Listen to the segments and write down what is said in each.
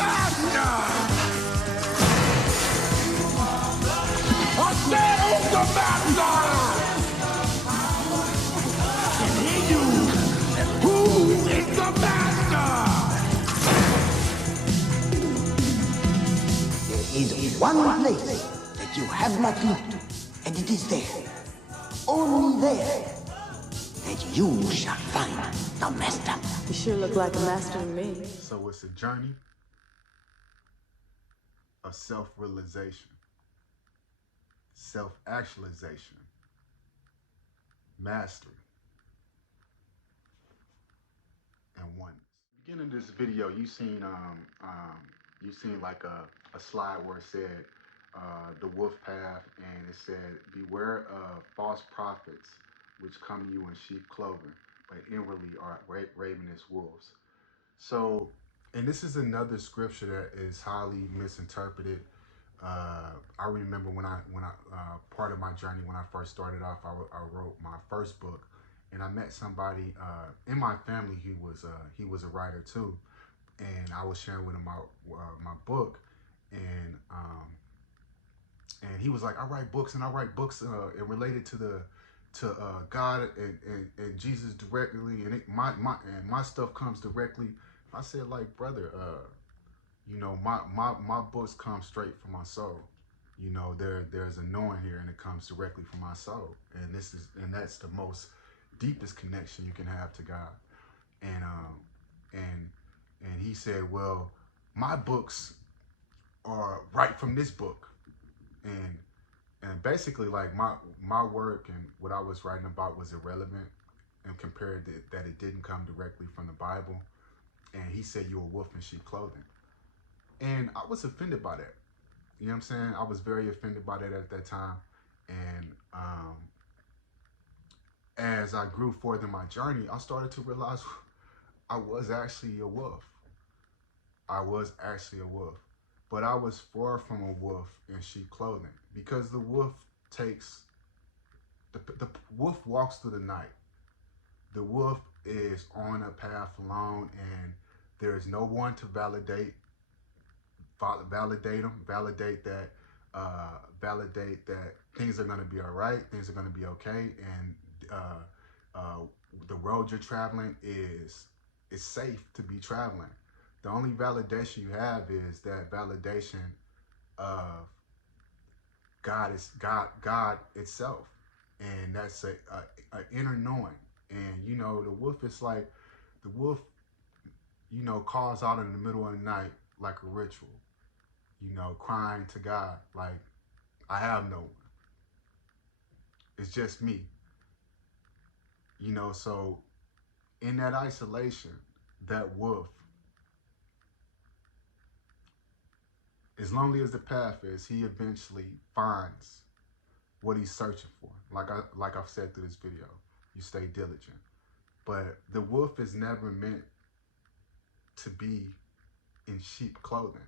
master? I said, who's the master? And hear you. Who is the master? There is one place that you have not looked, and it is there, only there, that you shall find the master. You sure look like a master to me. So it's a journey of self-realization, self-actualization, mastery, and oneness. Beginning of this video, you seen like a slide where it said the wolf path, and it said, beware of false prophets which come to you in sheep clothing, but inwardly are ravenous wolves. So, and this is another scripture that is highly misinterpreted. I remember when I part of my journey when I first started off, I wrote my first book, and I met somebody in my family. He was a writer too, and I was sharing with him my book, and he was like, I write books it related to God and Jesus directly, and my stuff comes directly. I said, like, brother, you know, my books come straight from my soul. You know, there's a knowing here, and it comes directly from my soul, and that's the most deepest connection you can have to God. And he said, well, my books are right from this book, and basically, like, my work and what I was writing about was irrelevant, and compared to that it didn't come directly from the Bible. And he said, you're a wolf in sheep clothing. And I was offended by that. You know what I'm saying? I was very offended by that at that time. And as I grew forward in my journey, I started to realize I was actually a wolf. I was actually a wolf. But I was far from a wolf in sheep clothing, because the wolf takes, the wolf walks through the night. The wolf is on a path alone, and there is no one to validate him, validate that things are going to be all right, things are going to be okay, and the road you're traveling is safe to be traveling. The only validation you have is that validation of God itself, and that's a inner knowing. And you know, the wolf is like, the wolf, you know, calls out in the middle of the night like a ritual, you know, crying to God, like, I have no one. It's just me. You know, so in that isolation, that wolf, as lonely as the path is, he eventually finds what he's searching for. Like I've said through this video, you stay diligent. But the wolf is never meant to be in sheep clothing.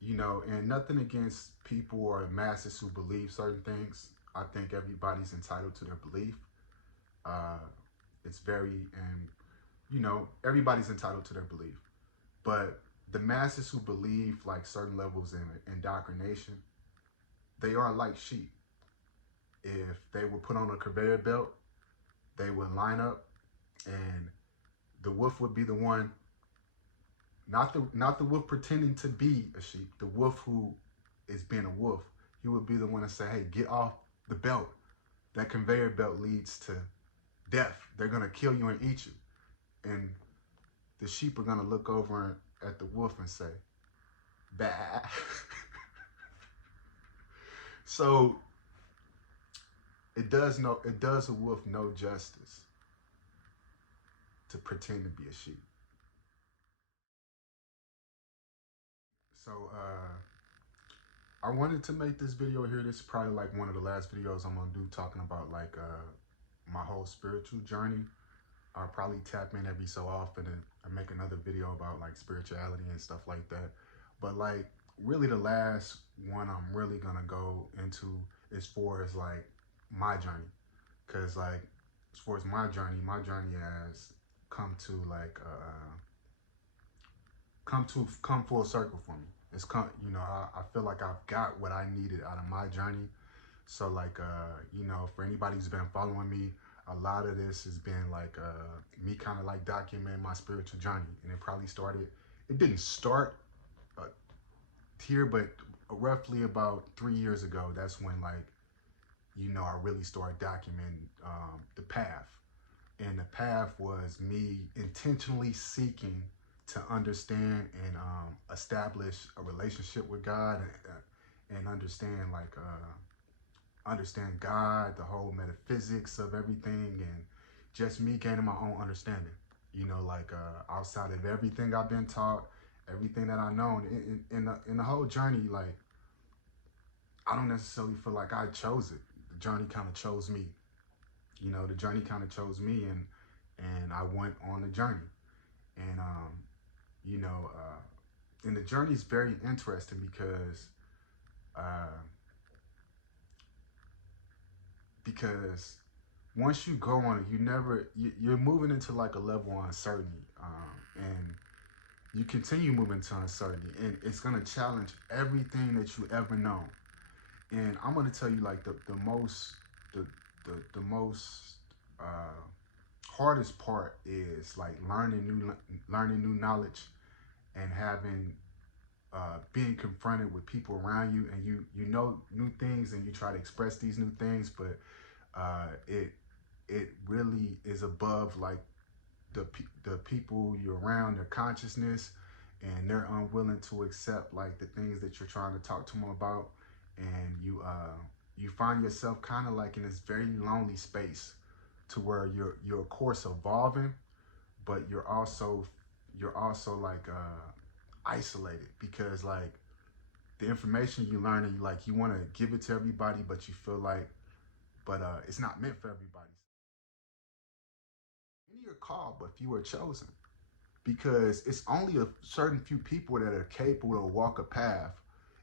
You know, and nothing against people or masses who believe certain things. I think everybody's entitled to their belief. You know, everybody's entitled to their belief. But the masses who believe like certain levels in indoctrination, they are like sheep. If they were put on a conveyor belt, they would line up, and the wolf would be the one, not the wolf pretending to be a sheep, the wolf who is being a wolf. He would be the one to say, hey, get off the belt. That conveyor belt leads to death. They're going to kill you and eat you. And the sheep are going to look over at the wolf and say, bah. So it does a wolf no justice to pretend to be a sheep. So I wanted to make this video here. This is probably like one of the last videos I'm gonna do talking about like my whole spiritual journey. I'll probably tap in every so often and make another video about like spirituality and stuff like that. But like really the last one I'm really gonna go into as far as like my journey. Cause like as far as my journey has come to like come full circle for me. It's come, you know, I feel like I've got what I needed out of my journey. So like, you know, for anybody who's been following me, a lot of this has been like me kind of like documenting my spiritual journey. And it didn't start uh, here, but roughly about 3 years ago, that's when like, you know, I really started documenting the path. And the path was me intentionally seeking to understand and establish a relationship with God and understand like understand God, the whole metaphysics of everything, and just me gaining my own understanding. You know, like outside of everything I've been taught, everything that I know, in the whole journey, like I don't necessarily feel like I chose it. The journey kind of chose me. You know, the journey kind of chose me, and I went on the journey, and you know, and the journey is very interesting uh, because once you go on it, you're moving into like a level of uncertainty, and you continue moving to uncertainty, and it's gonna challenge everything that you ever known. And I'm gonna tell you like the most uh, hardest part is like learning new knowledge and having being confronted with people around you, and you know new things and you try to express these new things, but it really is above like the people you're around, their consciousness, and they're unwilling to accept like the things that you're trying to talk to them about, and you find yourself kind of like in this very lonely space to where you're of course evolving, but you're also like isolated because like the information you learn and you want to give it to everybody, but you feel like it's not meant for everybody. You're called, but few are chosen, because it's only a certain few people that are capable to walk a path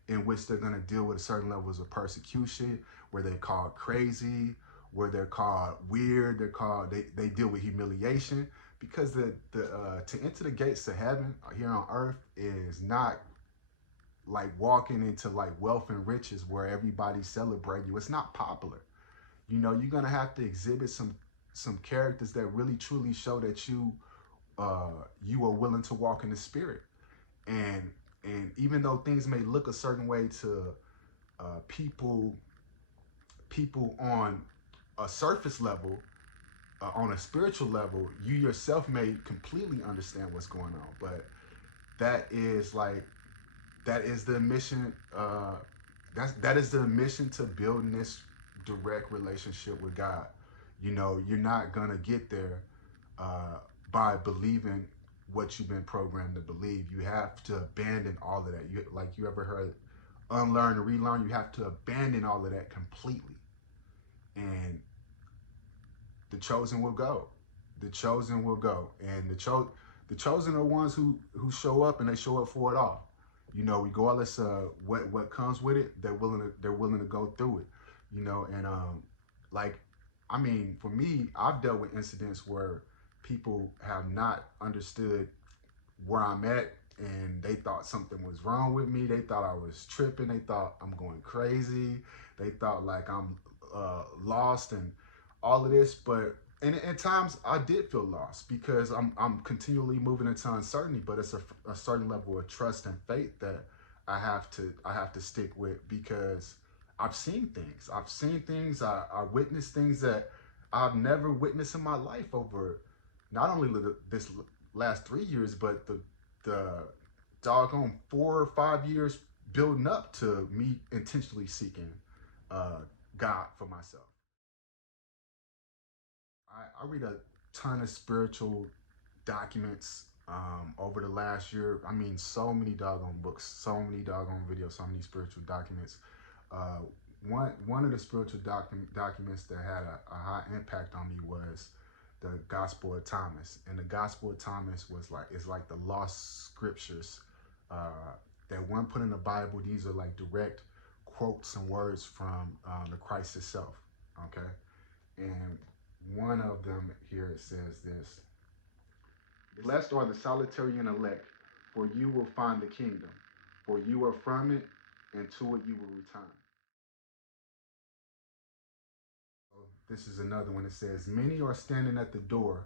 in which they're going to deal with certain levels of persecution, where they're called crazy, where they're called weird, they deal with humiliation, because the to enter the gates of heaven here on earth is not like walking into like wealth and riches where everybody celebrate you. It's not popular. You know, you're gonna have to exhibit some characters that really truly show that you are willing to walk in the spirit. And even though things may look a certain way to people on a surface level, on a spiritual level, you yourself may completely understand what's going on. But that is like that is the mission. That is the mission to building this direct relationship with God. You know, you're not gonna get there by believing what you've been programmed to believe. You have to abandon all of that. You ever heard unlearn and relearn? You have to abandon all of that completely, and the chosen will go. The chosen will go, and the chosen are ones who show up, and they show up for it all. You know, regardless of what comes with it, they're willing to go through it. You know, and like, I mean, for me, I've dealt with incidents where people have not understood where I'm at, and they thought something was wrong with me. They thought I was tripping. They thought I'm going crazy. They thought like I'm lost and all of this. But and at times I did feel lost because I'm continually moving into uncertainty. But it's a certain level of trust and faith that I have to stick with, because I've seen things. I witnessed things that I've never witnessed in my life over not only this last 3 years, but the doggone 4 or 5 years building up to me intentionally seeking God for myself. I read a ton of spiritual documents over the last year. I mean, so many doggone books, so many doggone videos, so many spiritual documents. Uh, one of the spiritual documents that had a high impact on me was the Gospel of Thomas, and the Gospel of Thomas is like the lost scriptures that weren't put in the Bible. These are like direct quotes and words from the Christ itself. Okay, and one of them here, it says this: "Blessed are the solitary and elect, for you will find the kingdom. For you are from it, and to it you will return. This is another one. It says, many are standing at the door,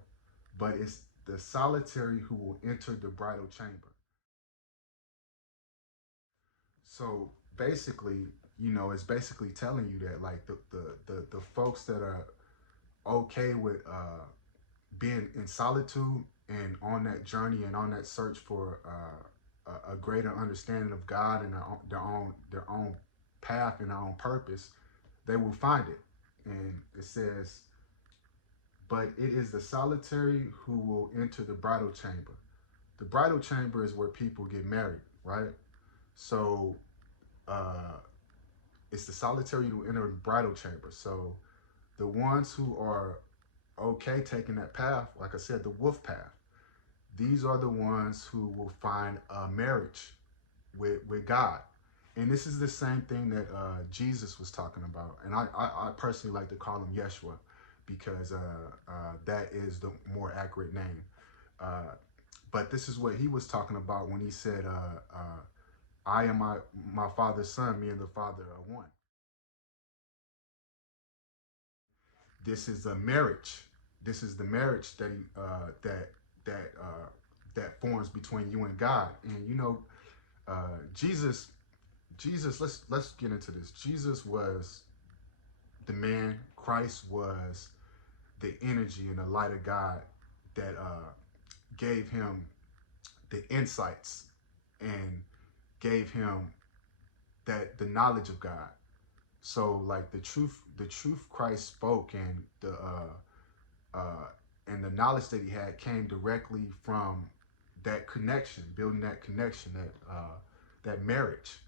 but it's the solitary who will enter the bridal chamber. So basically, it's basically telling you that like the folks that are okay with being in solitude and on that journey and on that search for a greater understanding of God and their own path and their own purpose, they will find it. And it says, but it is the solitary who will enter the bridal chamber. The bridal chamber is where people get married, right? So it's the solitary who enter the bridal chamber. So the ones who are okay taking that path, like I said, the wolf path, these are the ones who will find a marriage with God. And this is the same thing that Jesus was talking about. And I personally like to call him Yeshua because that is the more accurate name. But this is what he was talking about when he said, I am my Father's son, me and the Father are one. This is a marriage. This is the marriage that that forms between you and God. And Jesus, let's get into this. Jesus was the man. Christ was the energy and the light of God that gave him the insights and gave him the knowledge of God. So like the truth Christ spoke and the knowledge that he had came directly from that connection, building that connection, that marriage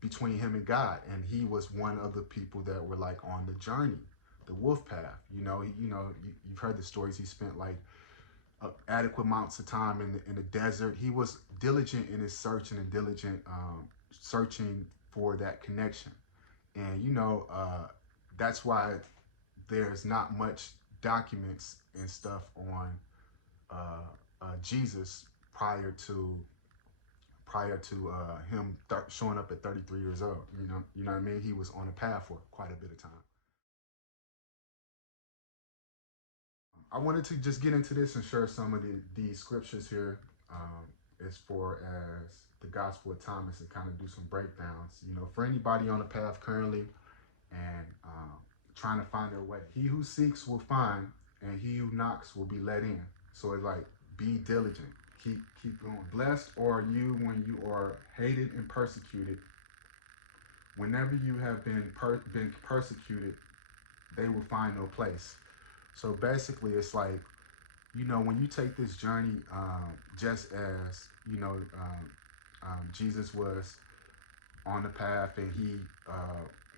between him and God. And he was one of the people that were like on the journey, the wolf path. You've heard the stories. He spent like adequate amounts of time in the desert. He was diligent in his searching and diligent searching for that connection. And that's why there's not much documents and stuff on Jesus prior to him showing up at 33 years old. You know what I mean? He was on a path for quite a bit of time. I wanted to just get into this and share some of these scriptures here as far as the Gospel of Thomas and kind of do some breakdowns. For anybody on the path currently and trying to find their way. He who seeks will find, and he who knocks will be let in. So it's like, be diligent. Keep going. Blessed are you when you are hated and persecuted. Whenever you have been persecuted, they will find no place. So basically, it's like, when you take this journey, just as, Jesus was on the path and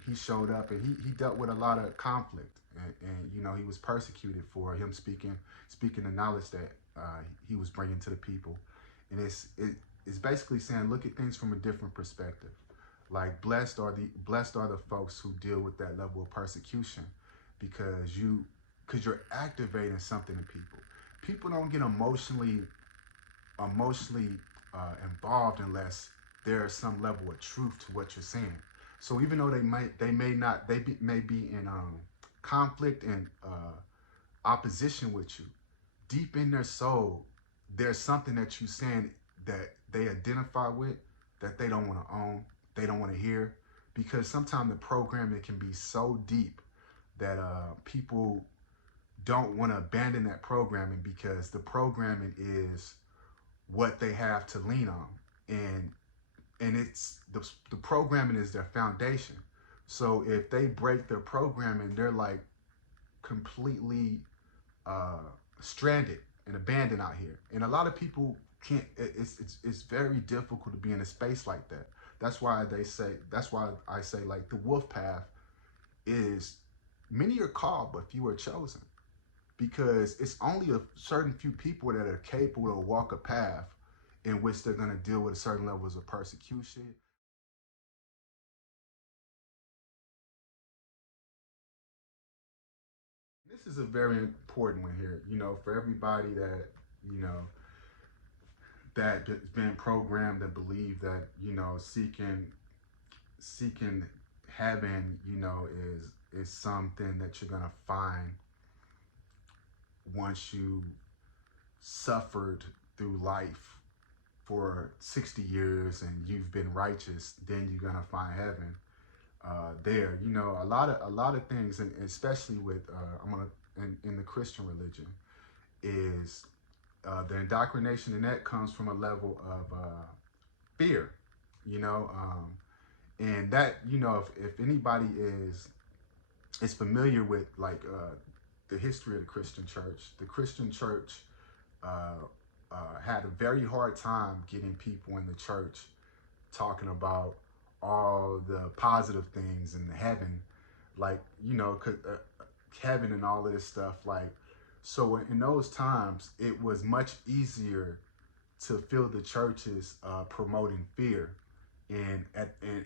he showed up and he dealt with a lot of conflict and he was persecuted for him speaking the knowledge that he was bringing to the people. And it's basically saying, look at things from a different perspective. Like blessed are the folks who deal with that level of persecution because you're activating something in people. People don't get emotionally involved unless there is some level of truth to what you're saying. So even though they may be in conflict and opposition with you, deep in their soul, there's something that you're saying that they identify with that they don't want to own, they don't want to hear, because sometimes the programming can be so deep that people don't want to abandon that programming because the programming is what they have to lean on, and it's the programming is their foundation. So if they break their programming, they're like completely stranded and abandoned out here. And a lot of people can't. It's very difficult to be in a space like that. That's why I say like the wolf path is, many are called but few are chosen, because it's only a certain few people that are capable to walk a path in which they're going to deal with certain levels of persecution. This is a very important one here, for everybody that, that has been programmed to believe that, you know, seeking heaven, you know, is something that you're gonna find once you suffered through life for 60 years and you've been righteous, then you're gonna find heaven there. You know, a lot of things, and especially with in the Christian religion, is the indoctrination, and that comes from a level of fear. You know, and that, you know, if anybody is familiar with like the history of the Christian church uh, had a very hard time getting people in the church talking about all the positive things in heaven, like, you know, heaven and all of this stuff. Like, so in those times, it was much easier to feel the churches promoting fear. And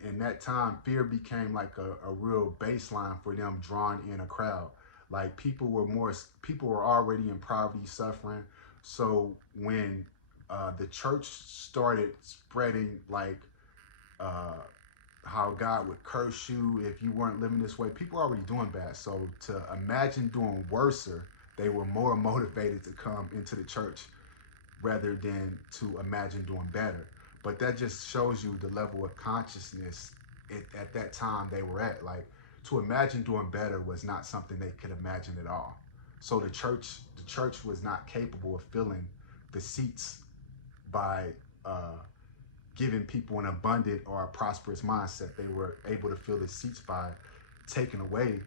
in that time, fear became like a real baseline for them drawing in a crowd. Like people were already in poverty, suffering. So when the church started spreading like uh, how God would curse you if you weren't living this way, people were already doing bad. So to imagine doing worser, they were more motivated to come into the church rather than to imagine doing better. But that just shows you the level of consciousness at that time they were at. Like, to imagine doing better was not something they could imagine at all. So the church was not capable of filling the seats by giving people an abundant or a prosperous mindset. They were able to fill the seats by taking away,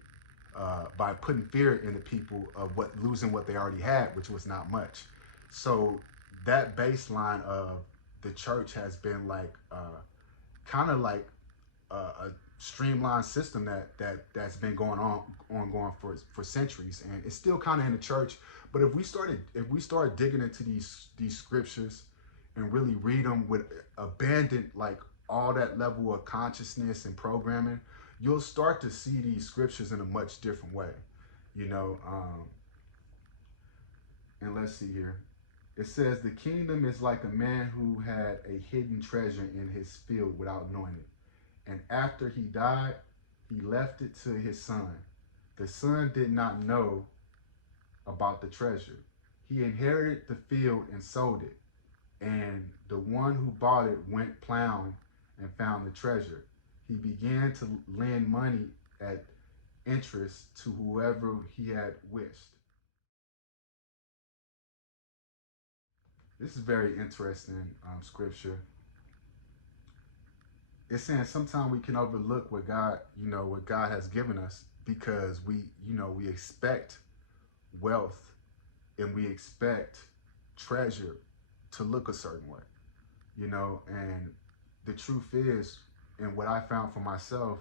by putting fear into people of losing what they already had, which was not much. So that baseline of the church has been like kind of like a streamlined system that's been going for centuries, and it's still kind of in the church. But if we start digging into these scriptures and really read them with abandon like all that level of consciousness and programming, you'll start to see these scriptures in a much different way, you know. And let's see here. It says, the kingdom is like a man who had a hidden treasure in his field without knowing it. And after he died, he left it to his son. The son did not know about the treasure. He inherited the field and sold it. And the one who bought it went plowing and found the treasure. He began to lend money at interest to whoever he had wished. This is very interesting scripture. It's saying sometimes we can overlook what God has given us because we expect wealth and we expect treasure to look a certain way, and the truth is, and what I found for myself,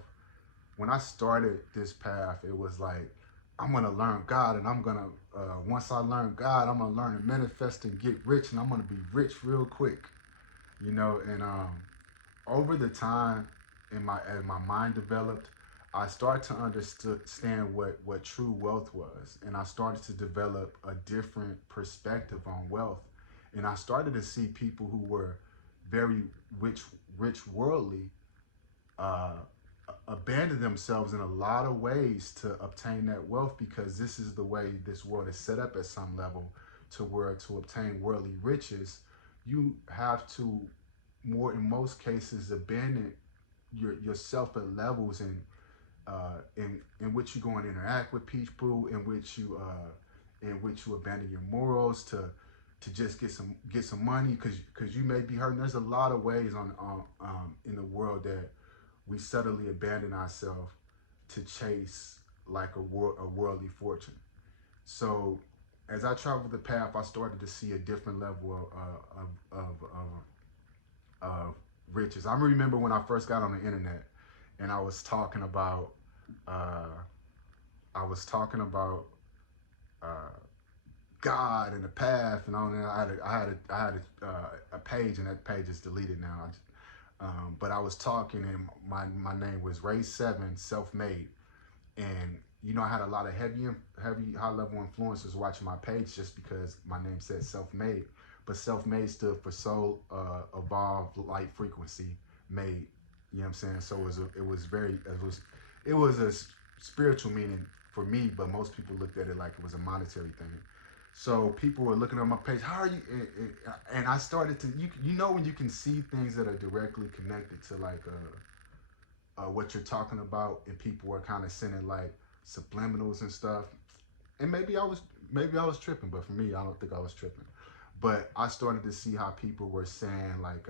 when I started this path, it was like, I'm gonna learn God, and I'm gonna once I learn God, I'm gonna learn to manifest and get rich, and I'm gonna be rich real quick, and over the time, as my mind developed, I started to understand what true wealth was, and I started to develop a different perspective on wealth, and I started to see people who were very rich worldly, uh, abandon themselves in a lot of ways to obtain that wealth, because this is the way this world is set up at some level, to where to obtain worldly riches, you have to, in most cases, abandon yourself at levels in which you go and interact with people, in which you abandon your morals to just get some money, because you may be hurting. There's a lot of ways in the world that we subtly abandon ourselves to chase like a worldly fortune. So as I traveled the path, I started to see a different level of riches. I remember when I first got on the internet, and I was talking about God and the path and all that. I had a page, and that page is deleted now. But I was talking, and my name was Ray 7 Self-Made, and I had a lot of heavy high level influencers watching my page just because my name said self-made. but self-made stood for soul evolved light frequency made. You know what I'm saying? So it was a spiritual meaning for me, but most people looked at it like it was a monetary thing. So people were looking at my page. How are you? And I started to you know when you can see things that are directly connected to like what you're talking about, and people were kind of sending like subliminals and stuff. And maybe I was tripping, but for me, I don't think I was tripping. But I started to see how people were saying like,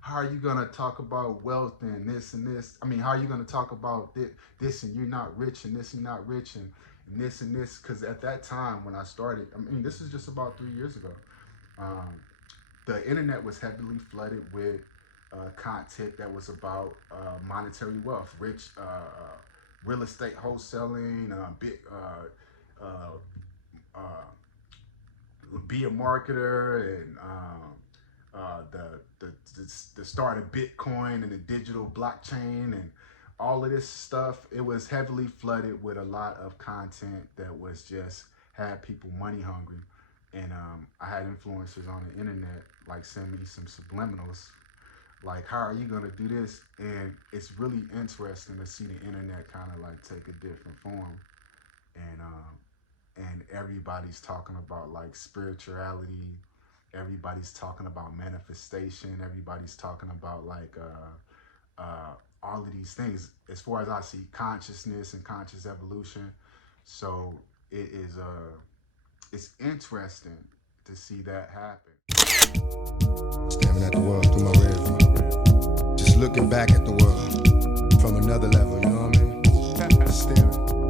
how are you gonna talk about wealth and this and this? I mean, how are you gonna talk about this and you're not rich and this and you're not rich and this and this? Because at that time when I started, I mean, this is just about 3 years ago. The internet was heavily flooded with content that was about monetary wealth, rich real estate wholesaling, be a marketer, and the start of Bitcoin and the digital blockchain and all of this stuff. It was heavily flooded with a lot of content that was just had people money hungry. And I had influencers on the internet like send me some subliminals like, how are you gonna do this? And it's really interesting to see the internet kind of like take a different form. And everybody's talking about like spirituality, everybody's talking about manifestation, everybody's talking about like all of these things as far as I see consciousness and conscious evolution. So it is it's interesting to see that happen. Staring at the world through my rearview, just looking back at the world from another level, you know what I mean? Staring.